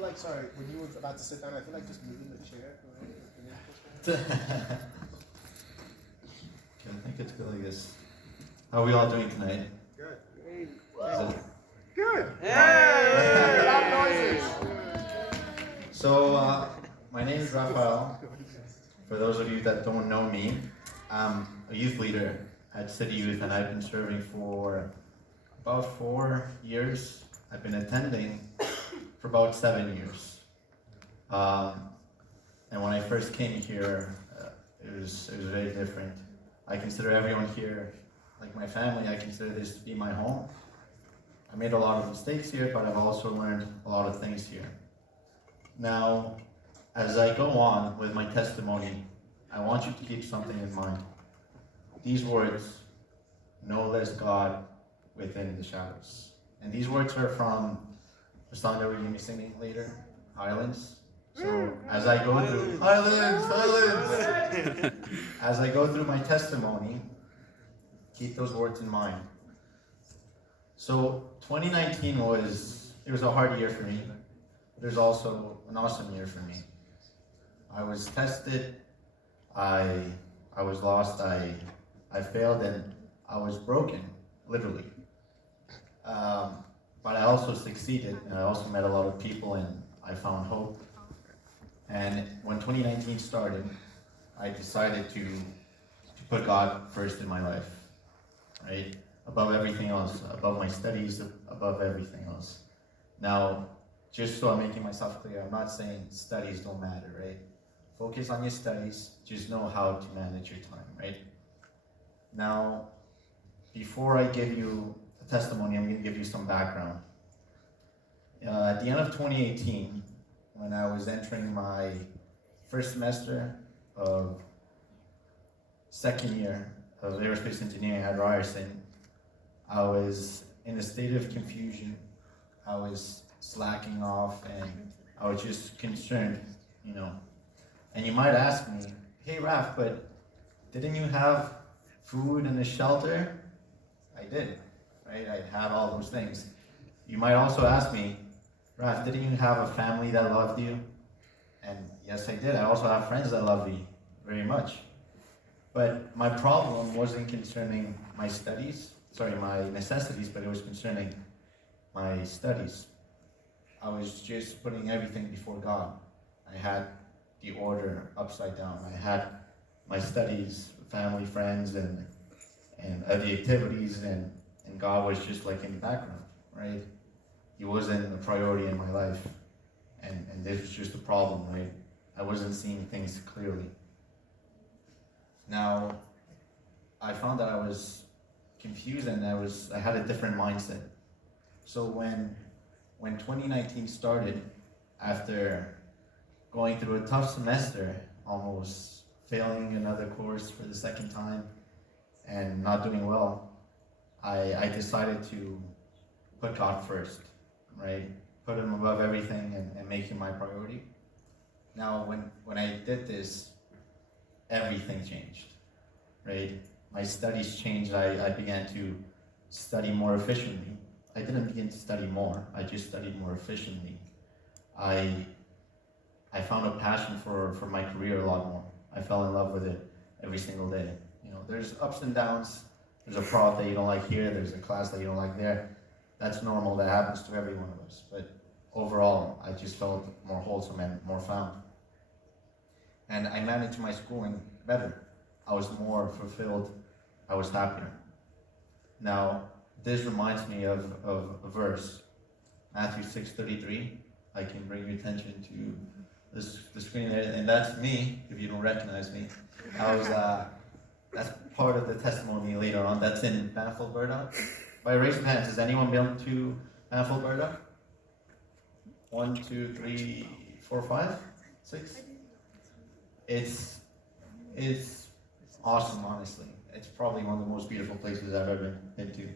feel like, sorry, when you were about to sit down, I feel like just moving the chair. I think it's good like this. How are we all doing tonight? Good. Good. Hey! Loud noises. So, my name is Rafael. For those of you that don't know me, I'm a youth leader at City Youth, and I've been serving for about 4 years. I've been attending for about 7 years. And when I first came here, it was very different. I consider everyone here like my family. I consider this to be my home. I made a lot of mistakes here, but I've also learned a lot of things here. Now, as I go on with my testimony, I want you to keep something in mind. These words, no less God within the shadows. And these words are from the song that we're going to be singing later, Highlands. So as I go through, Highlands! As I go through my testimony, keep those words in mind. So 2019 was a hard year for me. It was also an awesome year for me. I was tested, I was lost, I failed, and I was broken, literally. But I also succeeded, and I also met a lot of people, and I found hope. And when 2019 started, I decided to put God first in my life, right? Above everything else, above my studies, above everything else. Now, just so I'm making myself clear, I'm not saying studies don't matter, right? Focus on your studies, just know how to manage your time, right? Now, before I give you a testimony, I'm going to give you some background. At the end of 2018, when I was entering my first semester of second year of aerospace engineering at Ryerson, I was in a state of confusion. I was slacking off, and I was just concerned, you know. And you might ask me, hey Raf, but didn't you have food and a shelter? I did, right? I had all those things. You might also ask me, Raf, didn't you have a family that loved you? And yes, I did. I also have friends that love me very much. But my problem wasn't concerning my studies, my necessities, but it was concerning my studies. I was just putting everything before God. I had the order upside down. I had my studies, family, friends, and other activities, and God was just like in the background, right? He wasn't a priority in my life, and this was just a problem, right? I wasn't seeing things clearly. Now, I found that I was confused, and I had a different mindset. So when 2019 started, after going through a tough semester, almost failing another course for the second time, and not doing well, I decided to put God first, right? Put Him above everything and make Him my priority. Now, when I did this, everything changed, right? My studies changed. I began to study more efficiently. I didn't begin to study more. I just studied more efficiently. I found a passion for my career a lot more. I fell in love with it every single day. You know, there's ups and downs. There's a prod that you don't like here. There's a class that you don't like there. That's normal. That happens to every one of us. But overall, I just felt more wholesome and more found. And I managed my schooling better. I was more fulfilled. I was happier. Now, this reminds me of a verse, Matthew 6:33. I can bring your attention to the screen there, and that's me, if you don't recognize me. That's part of the testimony later on. That's in Banff, Alberta. By raise of hands, has anyone been to Banff, Alberta? 1, 2, 3, 4, 5, 6? It's awesome, honestly. It's probably one of the most beautiful places I've ever been to.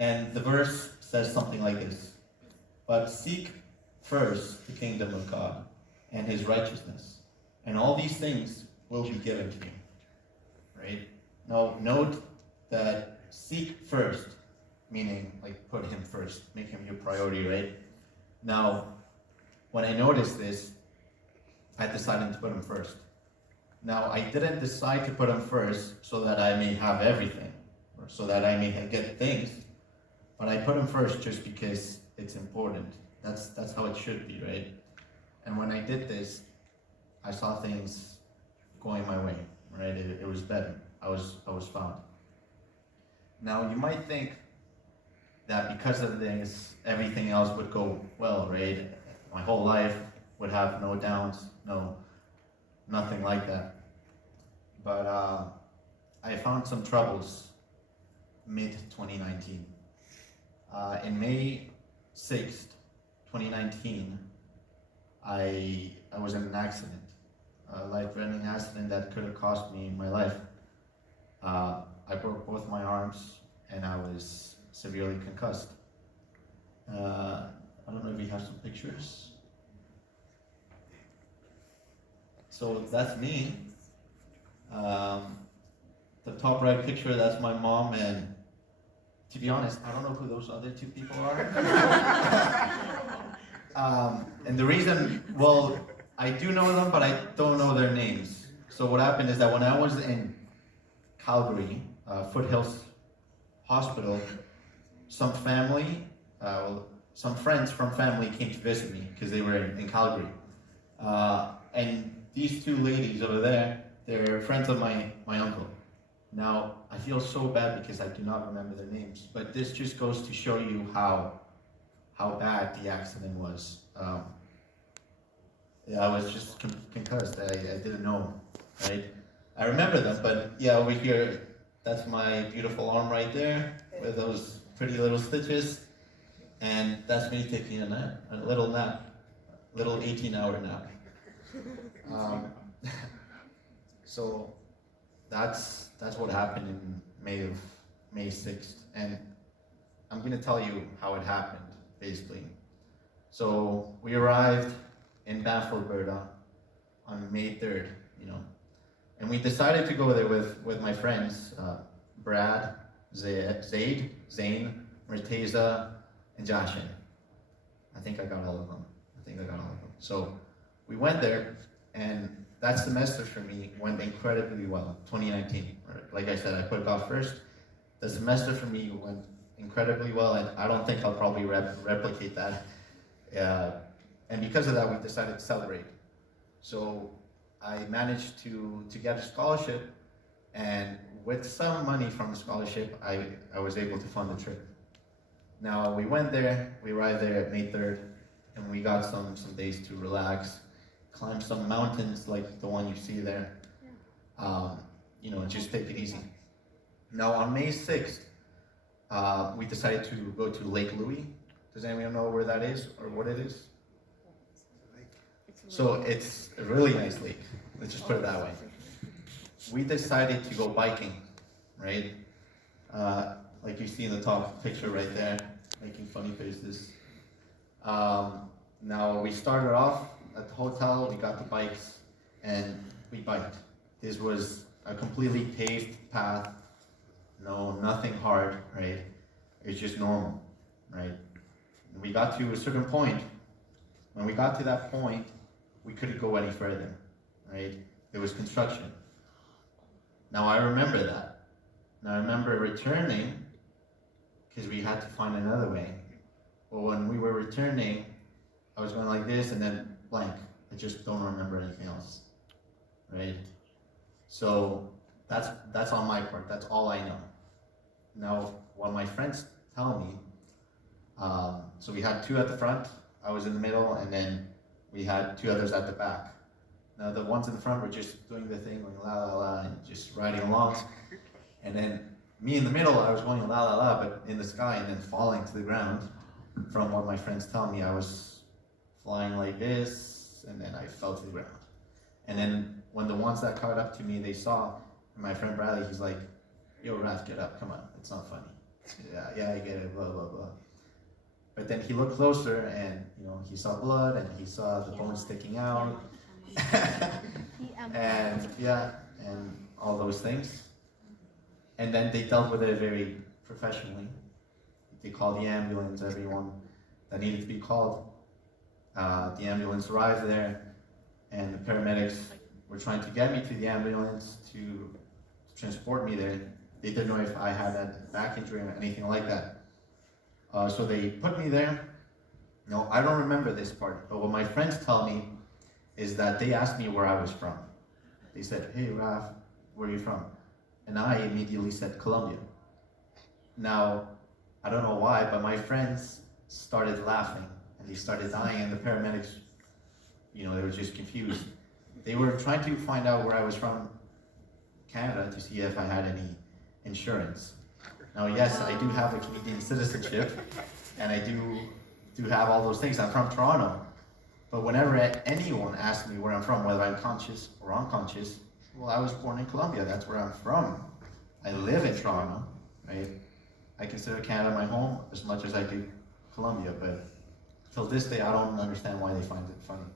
And the verse says something like this: but seek first the kingdom of God and His righteousness, and all these things will be given to you. Right? Now, note that seek first, meaning like put Him first, make Him your priority, right? Now, when I noticed this, I decided to put him first. Now, I didn't decide to put him first so that I may have everything, or so that I may get things, but I put him first just because it's important. That's how it should be, right? And when I did this, I saw things going my way, right? It was better. I was found. Now, you might think that because of this, everything else would go well, right? My whole life would have no downs, nothing like that. But I found some troubles mid-2019. In May 6th, 2019, I was in an accident, a life-threatening accident that could have cost me my life. I broke both my arms and I was severely concussed. I don't know if you have some pictures. So that's me. The top right picture, that's my mom, and to be honest, I don't know who those other two people are. And the reason, well, I do know them, but I don't know their names. So what happened is that when I was in Calgary, Foothills Hospital, some friends from family came to visit me because they were in Calgary. And these two ladies over there, they're friends of my uncle. Now, I feel so bad because I do not remember their names, but this just goes to show you how bad the accident was. I was just concussed. I didn't know, right? I remember them, but yeah, over here, that's my beautiful arm right there with those pretty little stitches. And that's me taking a little 18-hour nap. So that's what happened in May 6th. And I'm gonna tell you how it happened, basically. So we arrived in Banff, Alberta on May 3rd, and we decided to go there with my friends, Brad, Zaid, Zane, Merteza, and Jashin. I think I got all of them. So we went there, and that semester for me went incredibly well, 2019. Like I said, I put God first. The semester for me went incredibly well, and I don't think I'll probably replicate that. And because of that, we decided to celebrate. So I managed to get a scholarship, and with some money from the scholarship, I was able to fund the trip. Now, we went there, we arrived there at May 3rd, and we got some days to relax, climb some mountains like the one you see there, just take it easy. Now, on May 6th, we decided to go to Lake Louise. Does anyone know where that is or what it is? So it's a really nice lake. Let's just put it that way. We decided to go biking, right? Like you see in the top picture right there, making funny faces. Now we started off at the hotel, we got the bikes, and we biked. This was a completely paved path, nothing hard, right? It's just normal, right? And we got to a certain point. When we got to that point, we couldn't go any further, right? It was construction. Now I remember that. Now I remember returning, because we had to find another way. But when we were returning, I was going like this and then blank. I just don't remember anything else, right? So that's on my part. That's all I know. Now, what my friends tell me, so we had two at the front, I was in the middle, and then we had two others at the back. Now the ones in the front were just doing the thing, going la la la, and just riding along. And then me in the middle, I was going la la la, but in the sky, and then falling to the ground. From what my friends tell me, I was flying like this, and then I fell to the ground. And then when the ones that caught up to me, they saw, and my friend Bradley, he's like, "Yo, Raph, get up, come on, it's not funny." Yeah, I get it, blah, blah, blah. But then he looked closer, and he saw blood, and he saw the bones sticking out, and all those things. And then they dealt with it very professionally. They called the ambulance, everyone that needed to be called. The ambulance arrived there, and the paramedics were trying to get me to the ambulance to transport me there. They didn't know if I had a back injury or anything like that. So they put me there. No, I don't remember this part, but what my friends tell me is that they asked me where I was from. They said, "Hey, Raf, where are you from?" And I immediately said, "Colombia." Now, I don't know why, but my friends started laughing and they started dying, and the paramedics, they were just confused. They were trying to find out where I was from, Canada, to see if I had any insurance. Now, yes, I do have a Canadian citizenship, and I do have all those things. I'm from Toronto, but whenever anyone asks me where I'm from, whether I'm conscious or unconscious, well, I was born in Colombia. That's where I'm from. I live in Toronto, right? I consider Canada my home as much as I do Colombia, but till this day, I don't understand why they find it funny.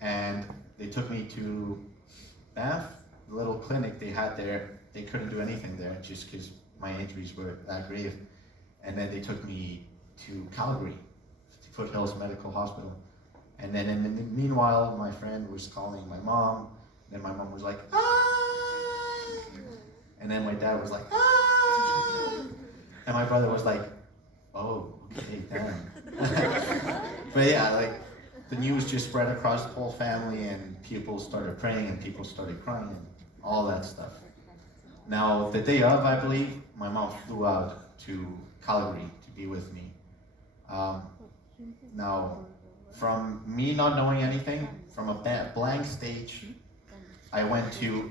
And they took me to Banff, the little clinic they had there. They couldn't do anything there just because my injuries were that grave. And then they took me to Calgary, to Foothills Medical Hospital. And then in the meanwhile, my friend was calling my mom. Then my mom was like, "Ah!" And then my dad was like, "Ah!" And my brother was like, "Oh, okay, damn." But yeah, like, the news just spread across the whole family, and people started praying, and people started crying, and all that stuff. Now, the day of, I believe, my mom flew out to Calgary to be with me. Now, from me not knowing anything, from a blank stage, I went to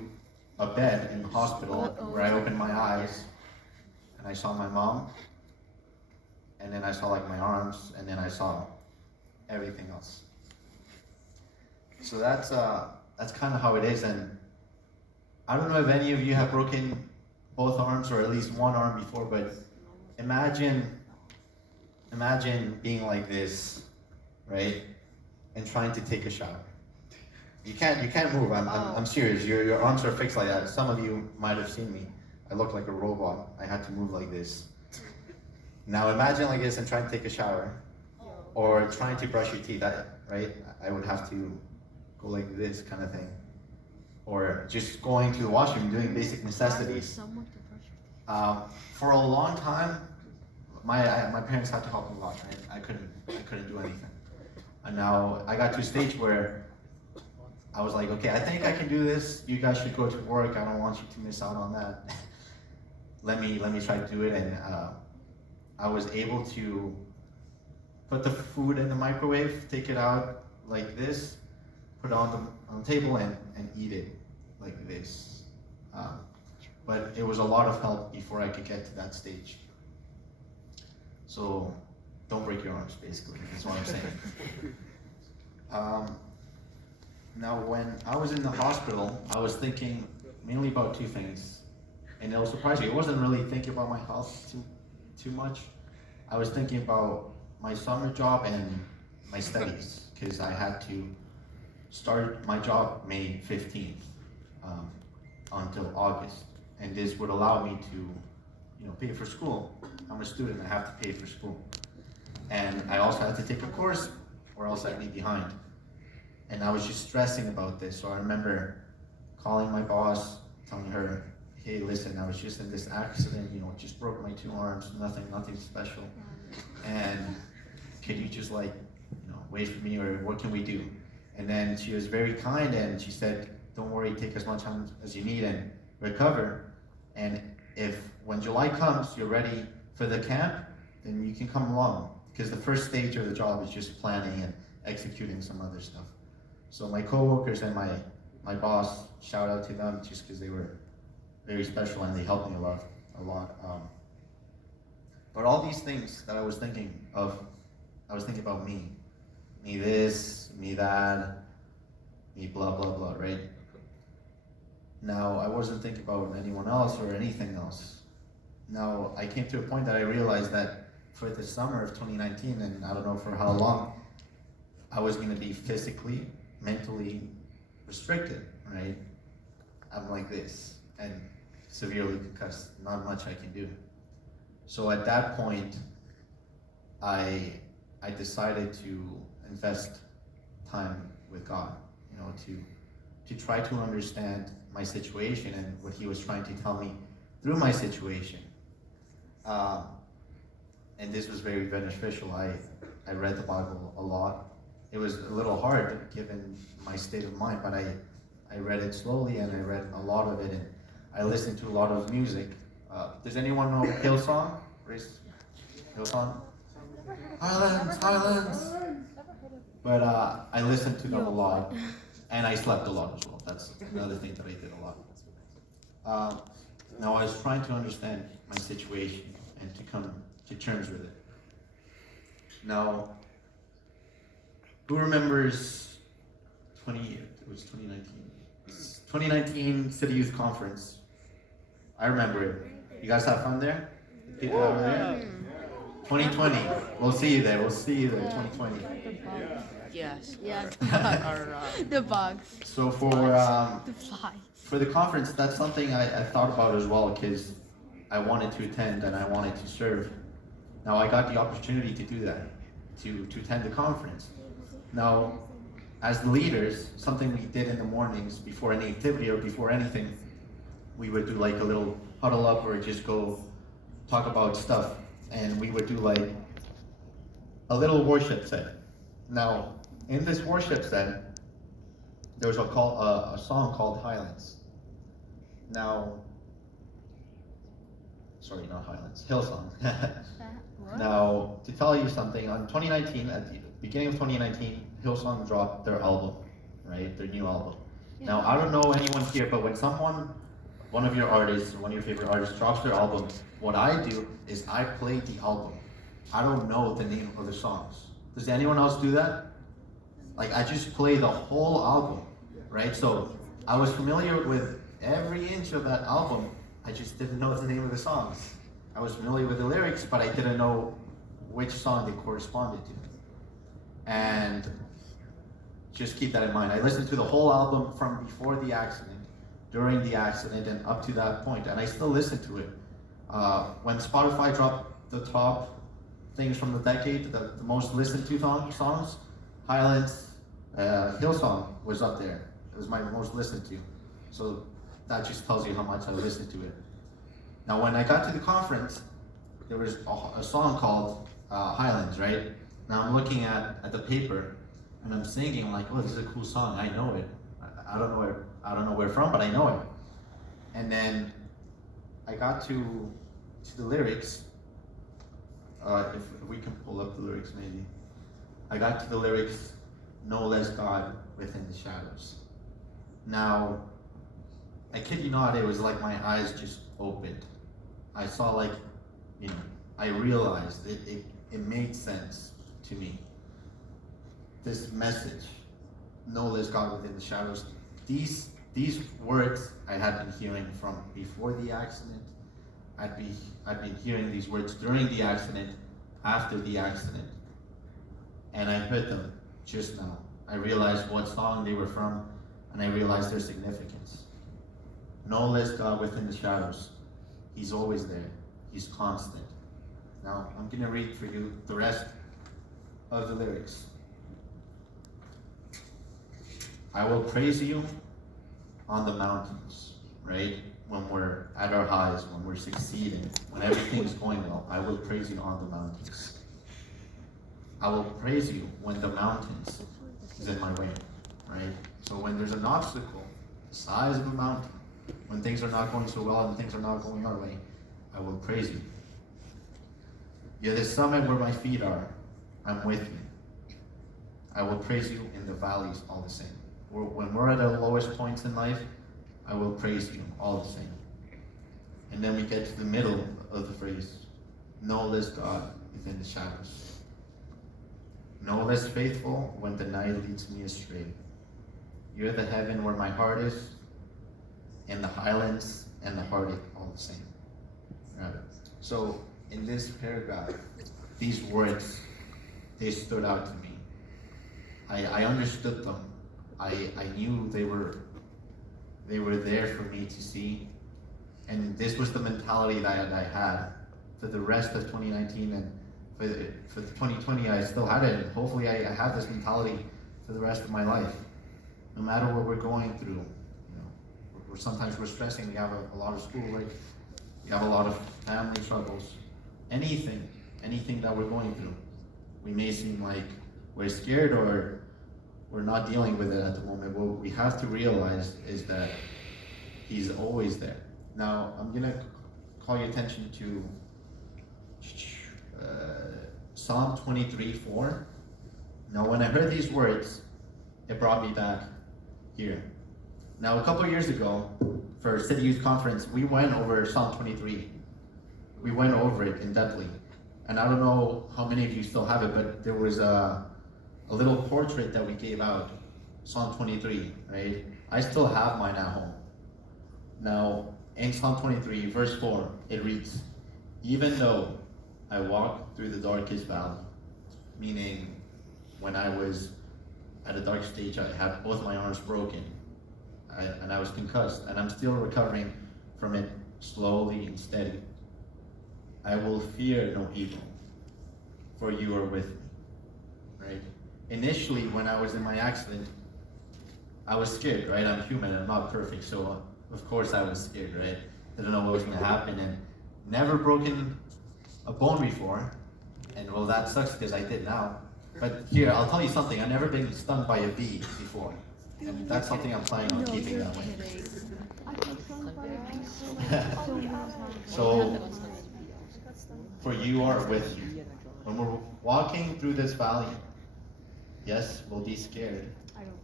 a bed in the hospital where I opened my eyes, and I saw my mom, and then I saw like my arms, and then I saw everything else. So that's kind of how it is. And I don't know if any of you have broken both arms or at least one arm before, but imagine being like this, right, and trying to take a shower. You can't move. I'm serious. Your arms are fixed like that. Some of you might have seen me. I look like a robot. I had to move like this. Now imagine like this and trying to take a shower, or trying to brush your teeth. Right? I would have to go like this kind of thing, or just going to the washroom, doing basic necessities. For a long time, my parents had to help me a lot. Right? I couldn't do anything. And now I got to a stage where I was like, okay, I think I can do this. You guys should go to work. I don't want you to miss out on that. let me try to do it. And I was able to put the food in the microwave, take it out like this, put it on the table, and eat it like this. But it was a lot of help before I could get to that stage. So don't break your arms, basically, that's what I'm saying. Now, when I was in the hospital, I was thinking mainly about two things. And it'll surprise you, I wasn't really thinking about my health too much. I was thinking about my summer job and my studies, because I had to start my job May 15th until August. And this would allow me to pay for school. I'm a student, I have to pay for school. And I also had to take a course, or else I'd be behind. And I was just stressing about this. So I remember calling my boss, telling her, "Hey, listen, I was just in this accident, just broke my two arms, nothing special. And could you just wait for me, or what can we do?" And then she was very kind, and she said, "Don't worry, take as much time as you need and recover. And if when July comes, you're ready for the camp, then you can come along. Because the first stage of the job is just planning and executing some other stuff." So my coworkers and my boss, shout out to them, just because they were very special and they helped me a lot. But all these things that I was thinking of, I was thinking about me this, me that, me blah blah blah, right? Now, I wasn't thinking about anyone else or anything else. Now, I came to a point that I realized that for the summer of 2019, and I don't know for how long, I was going to be physically, mentally restricted, right? I'm like this, and severely concussed, not much I can do. So at that point, I decided to invest time with God, to try to understand my situation and what He was trying to tell me through my situation. And this was very beneficial. I read the Bible a lot. It was a little hard given my state of mind, but I read it slowly and I read a lot of it, and I listened to a lot of music. Does anyone know Hillsong? Raise Hillsong? Highlands, Highlands! But I listened to them a lot, and I slept a lot as well. That's another thing that I did a lot. Now I was trying to understand my situation and to come to terms with it. Now, who remembers it was 2019. 2019 City Youth Conference. I remember it. You guys have fun there? People over there? 2020. We'll see you there. 2020. Yes. Yes. Or, The bugs. So The flies. for the conference, that's something I thought about as well, because I wanted to attend and I wanted to serve. Now I got the opportunity to do that, to attend the conference. Now, as the leaders, something we did in the mornings before any activity or before anything, we would do like a little huddle up or just go talk about stuff, and we would do like a little worship set. Now, in this worship set, there was a song called Highlands. Now, sorry, not Highlands, Hillsong. Now, to tell you something, on 2019, at the beginning of 2019, Hillsong dropped their album, right? Their new album. Yeah. Now, I don't know anyone here, but when one of your artists, one of your favorite artists drops their album, what I do is I play the album. I don't know the name of the songs. Does anyone else do that? Like, I just play the whole album, right? So I was familiar with every inch of that album. I just didn't know the name of the songs. I was familiar with the lyrics, but I didn't know which song they corresponded to. And just keep that in mind. I listened to the whole album from before the accident, during the accident, and up to that point, and I still listen to it. When Spotify dropped the top things from the decade, the most listened to songs, Highlands, Hillsong was up there. It was my most listened to. So that just tells you how much I listened to it. Now, when I got to the conference, there was a song called Highlands, right? Now I'm looking at the paper, and I'm singing. I'm like, oh, this is a cool song. I know it. I don't know where from, but I know it. And then I got to the lyrics. If we can pull up the lyrics, maybe. I got to the lyrics, no less God within the shadows. Now, I kid you not, it was like my eyes just opened. I saw I realized it made sense to me. This message, no less God within the shadows, these words I had been hearing from before the accident. I'd been hearing these words during the accident, after the accident, and I heard them just now. I realized what song they were from, and I realized their significance. No less God within the shadows. He's always there. He's constant. Now, I'm going to read for you the rest of the lyrics. I will praise you on the mountains, right? When we're at our highs, when we're succeeding, when everything's going well, I will praise you on the mountains. I will praise you when the mountains is in my way, right? So when there's an obstacle, the size of a mountain, when things are not going so well and things are not going our way, I will praise you. You're the summit where my feet are. I'm with you. I will praise you in the valleys all the same. When we're at our lowest points in life, I will praise you all the same. And then we get to the middle of the phrase, no less God within the shadows. No less faithful when the night leads me astray. You're the heaven where my heart is, and the highlands and the heartache all the same. Right? So in this paragraph, these words, they stood out to me. I understood them. I knew they were there for me to see. And this was the mentality that I had for the rest of 2019 and for the 2020, I still had it, and hopefully I have this mentality for the rest of my life. No matter what we're going through, sometimes we're stressing, we have a lot of schoolwork, we have a lot of family struggles, anything that we're going through. We may seem like we're scared or we're not dealing with it at the moment. What we have to realize is that He's always there. Now, I'm gonna call your attention to Psalm 23:4. Now, when I heard these words, it brought me back here. Now, a couple of years ago, for City Youth Conference, we went over Psalm 23. We went over it in depthly. And I don't know how many of you still have it, but there was a little portrait that we gave out, Psalm 23, right? I still have mine at home. Now, in Psalm 23, verse 4, it reads, "Even though I walk through the darkest valley," meaning when I was at a dark stage, I had both my arms broken, and I was concussed, and I'm still recovering from it slowly and steady. "I will fear no evil, for you are with me." Right? Initially, when I was in my accident, I was scared, right? I'm human, I'm not perfect, so of course I was scared, right? Didn't know what was gonna happen, and never broken a bone before, and well, that sucks because I did now. But here, I'll tell you something, I've never been stung by a bee before, and that's something I'm planning on keeping that way. So, for you are with you. When we're walking through this valley, yes, we'll be scared.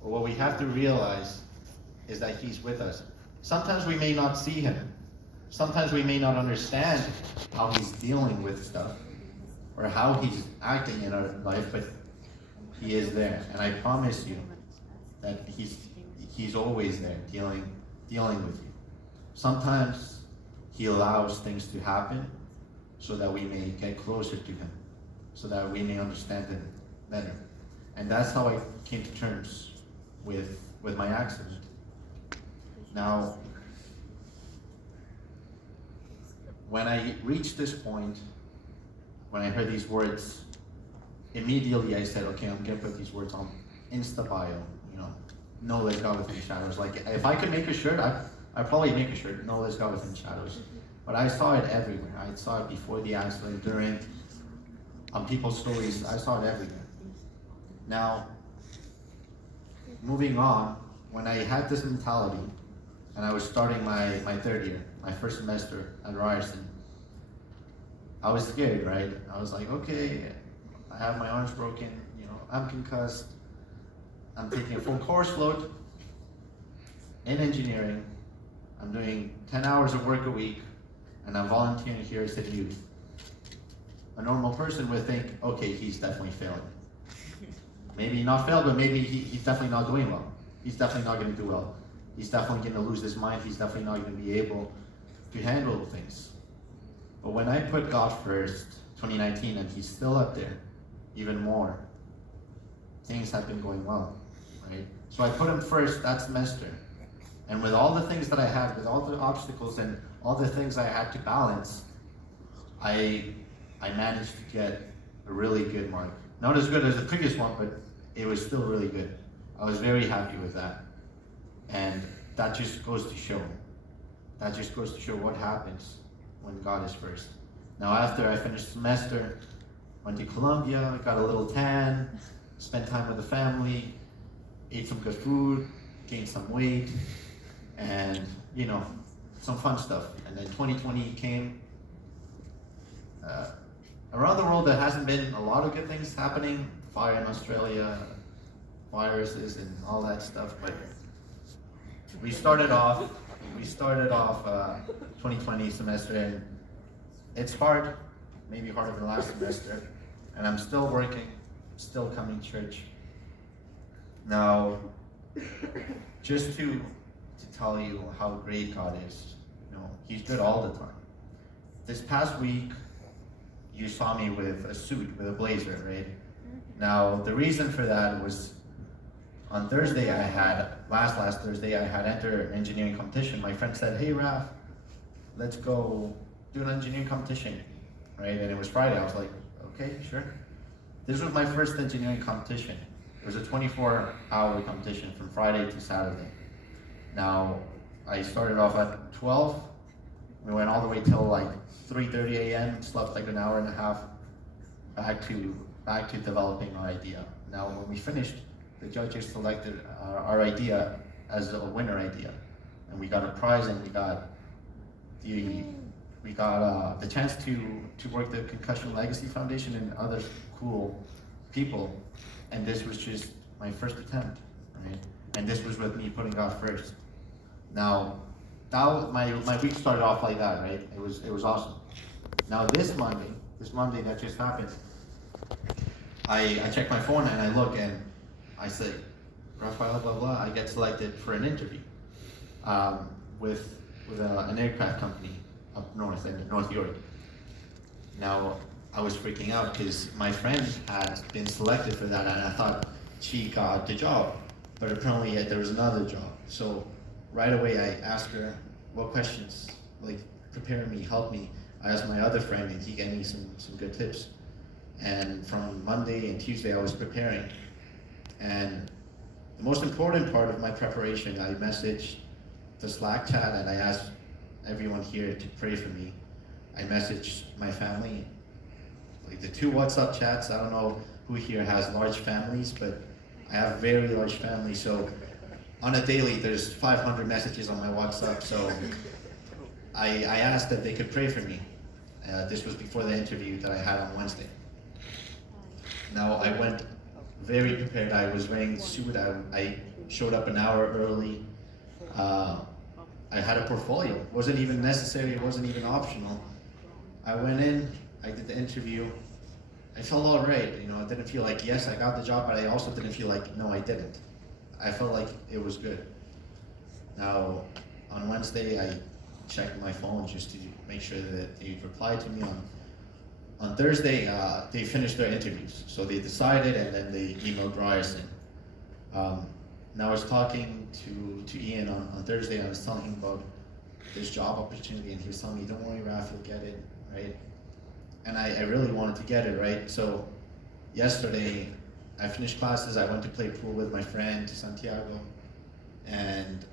But what we have to realize is that He's with us. Sometimes we may not see Him. Sometimes we may not understand how He's dealing with stuff or how He's acting in our life, but He is there. And I promise you that He's always there dealing with you. Sometimes He allows things to happen so that we may get closer to Him, so that we may understand Him better. And that's how I came to terms with my accident. Now, when I reached this point, when I heard these words, immediately I said, okay, I'm gonna put these words on Insta bio, no less God within shadows. Like, if I could make a shirt, I'd probably make a shirt, no less God within shadows. But I saw it everywhere. I saw it before the accident, during, on people's stories, I saw it everywhere. Now, moving on, when I had this mentality, and I was starting my third year, my first semester at Ryerson, I was scared, right? I was like, okay, I have my arms broken, I'm concussed, I'm taking a full course load in engineering, I'm doing 10 hours of work a week, and I'm volunteering here at City Youth. A normal person would think, okay, he's definitely failing. Maybe not failed, but maybe he's definitely not doing well. He's definitely not going to do well. He's definitely going to lose his mind. He's definitely not going to be able to handle things. But when I put God first, 2019, and He's still up there, even more, things have been going well, right? So I put Him first that semester. And with all the things that I had, with all the obstacles and all the things I had to balance, I managed to get a really good mark. Not as good as the previous one, but it was still really good. I was very happy with that. And that just goes to show. That just goes to show what happens when God is first. Now, after I finished the semester, went to Colombia, got a little tan, spent time with the family, ate some good food, gained some weight, and, some fun stuff. And then 2020 came. Around the world, there hasn't been a lot of good things happening. Fire in Australia, viruses, and all that stuff. But we started off 2020 semester, and it's hard, maybe harder than last semester. And I'm still working, still coming to church. Now, just to tell you how great God is, He's good all the time. This past week, you saw me with a suit, with a blazer, right? Now, the reason for that was on Thursday last Thursday, I had entered an engineering competition. My friend said, hey, Raf, let's go do an engineering competition, right? And it was Friday. I was like, okay, sure. This was my first engineering competition. It was a 24-hour competition from Friday to Saturday. Now, I started off at 12. We went all the way till like 3:30 a.m., slept like an hour and a half, back to developing our idea. Now, when we finished, the judges selected our idea as a winner idea, and we got a prize, and we got the chance to work the Concussion Legacy Foundation and other cool people, and this was just my first attempt, right? And this was with me putting God first. Now, my week started off like that, right? It was awesome. Now this Monday that just happened, I check my phone and I look and I say, Rafael, blah blah, I get selected for an interview with an aircraft company up north in North York. Now I was freaking out because my friend had been selected for that, and I thought she got the job, but apparently there was another job. So right away I asked her what questions, like prepare me, help me. I asked my other friend and he gave me some good tips. And from Monday and Tuesday I was preparing. And the most important part of my preparation, I messaged the Slack chat and I asked everyone here to pray for me. I messaged my family, like the 2 WhatsApp chats. I don't know who here has large families, but I have a very large family, so on a daily there's 500 messages on my WhatsApp, so I asked that they could pray for me. This was before the interview that I had on Wednesday. Now I went very prepared. I was wearing the suit. I showed up an hour early. I had a portfolio. It wasn't even necessary, it wasn't even optional. I went in, I did the interview. I felt all right, you know, I didn't feel like, yes, I got the job, but I also didn't feel like, no, I didn't. I felt like it was good. Now, on Wednesday, I checked my phone just to make sure that they replied to me. On Thursday, they finished their interviews. So they decided, and then they emailed Ryerson. Now I was talking to Ian on Thursday, and I was telling him about this job opportunity, and he was telling me, don't worry, Raph, you'll get it, right? And I really wanted to get it, right? So yesterday, I finished classes, I went to play pool with my friend, Santiago, and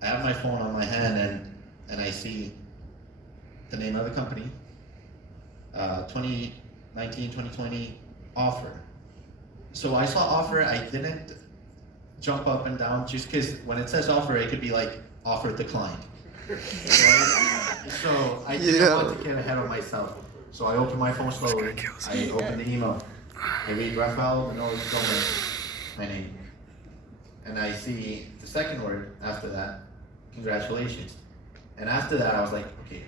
I have my phone on my hand, and I see the name of the company, 2019, 2020 offer. So I saw offer, I didn't jump up and down just because when it says offer, it could be like offer declined. Right? So I didn't want to get ahead of myself. So I opened my phone slowly, I opened the email. I read Rafael, my name. And I see the second word after that, congratulations. And after that I was like, okay,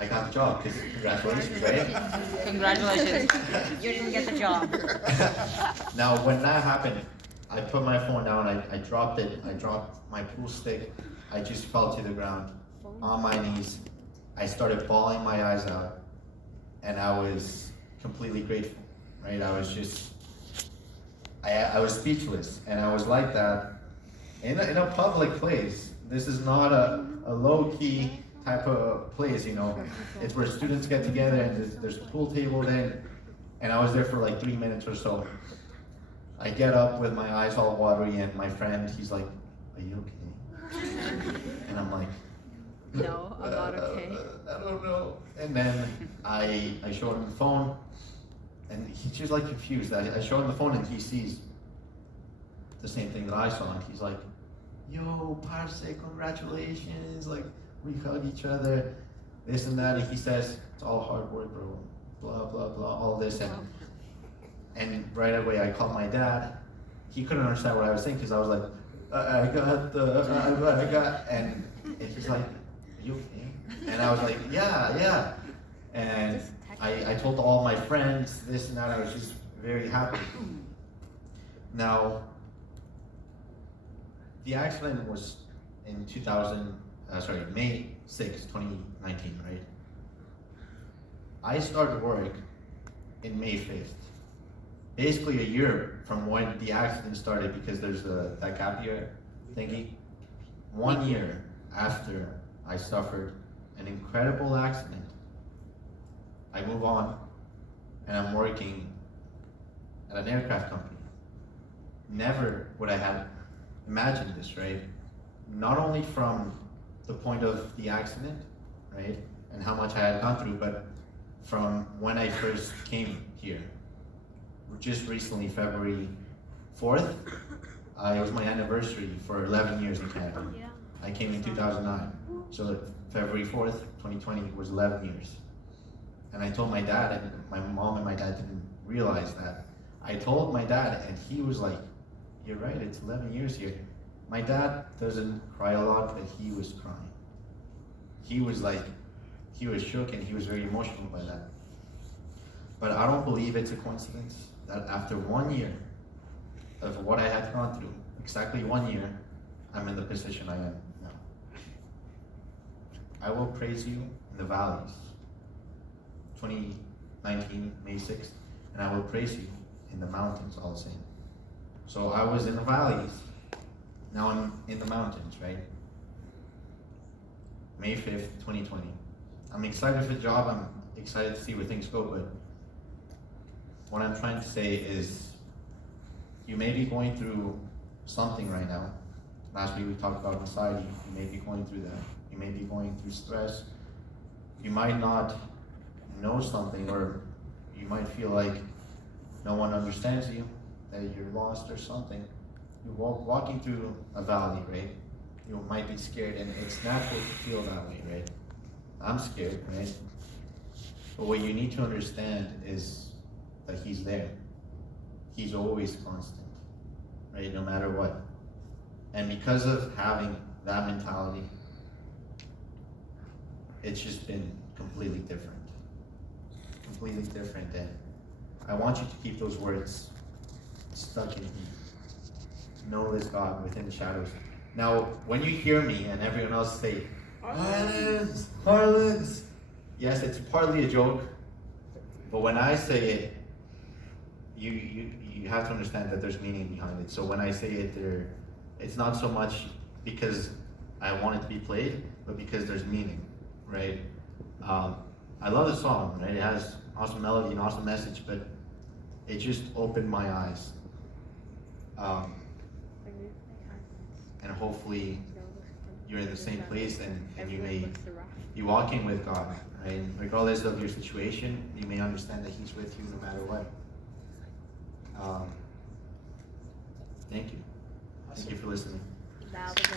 I got the job, because congratulations, right? Congratulations. You didn't get the job. Now, when that happened, I put my phone down, I dropped it, I dropped my pool stick, I just fell to the ground, on my knees. I started bawling my eyes out, and I was completely grateful, right? I was just, I was speechless, and I was like that in a public place. This is not a low-key type of place, you know. It's where students get together and there's a pool table then, and I was there for like 3 minutes or so. I get up with my eyes all watery, and my friend, he's like, are you okay? And I'm like, No, I'm not okay. I don't know. And then I showed him the phone, and he's just like confused. I showed him the phone, and he sees the same thing that I saw, and he's like, yo, parce, congratulations, like, we hug each other, this and that, and he says, it's all hard work, bro, blah, blah, blah, all this, and right away I called my dad. He couldn't understand what I was saying, because I was like, I got, and he's like, are you okay? And I was like, yeah, and I told all my friends, this and that, I was just very happy. Now, the accident was in May 6, 2019, right? I started work in May 5th. Basically a year from when the accident started, because there's that gap year thingy. 1 year after I suffered an incredible accident, I move on and I'm working at an aircraft company. Never would I have imagined this, right? Not only from the point of the accident, right, and how much I had gone through, but from when I first came here. Just recently, February 4th, it was my anniversary for 11 years in Canada. Yeah. I came in 2009, so February 4th, 2020 was 11 years. And I told my dad, and my mom and my dad didn't realize that. I told my dad, and he was like, "You're right, it's 11 years here." My dad doesn't cry a lot, but he was crying. He was shook, and he was very emotional by that. But I don't believe it's a coincidence that after 1 year of what I had gone through, exactly 1 year, I'm in the position I am now. I will praise you in the valleys. 2019, May 6th, and I will praise you in the mountains all the same. So I was in the valleys, now I'm in the mountains, right? May 5th, 2020. I'm excited for the job, I'm excited to see where things go, but what I'm trying to say is, you may be going through something right now. Last week we talked about anxiety, you may be going through that. You may be going through stress. You might not know something, or you might feel like no one understands you, that you're lost or something. You're walking through a valley, right? You might be scared, and it's natural to feel that way, right? I'm scared, right? But what you need to understand is that He's there. He's always constant, right? No matter what. And because of having that mentality, it's just been completely different. Completely different. And I want you to keep those words stuck in you. Know this God within the shadows. Now, when you hear me and everyone else say, Harlan's, Harlan's, yes, it's partly a joke, but when I say it, you have to understand that there's meaning behind it. So when I say it, it's not so much because I want it to be played, but because there's meaning, right? I love the song, right? It has awesome melody and awesome message, but it just opened my eyes. And hopefully you're in the same place, and you may be walking with God, right? Regardless of your situation, you may understand that He's with you no matter what. Thank you. Thank you for listening. That was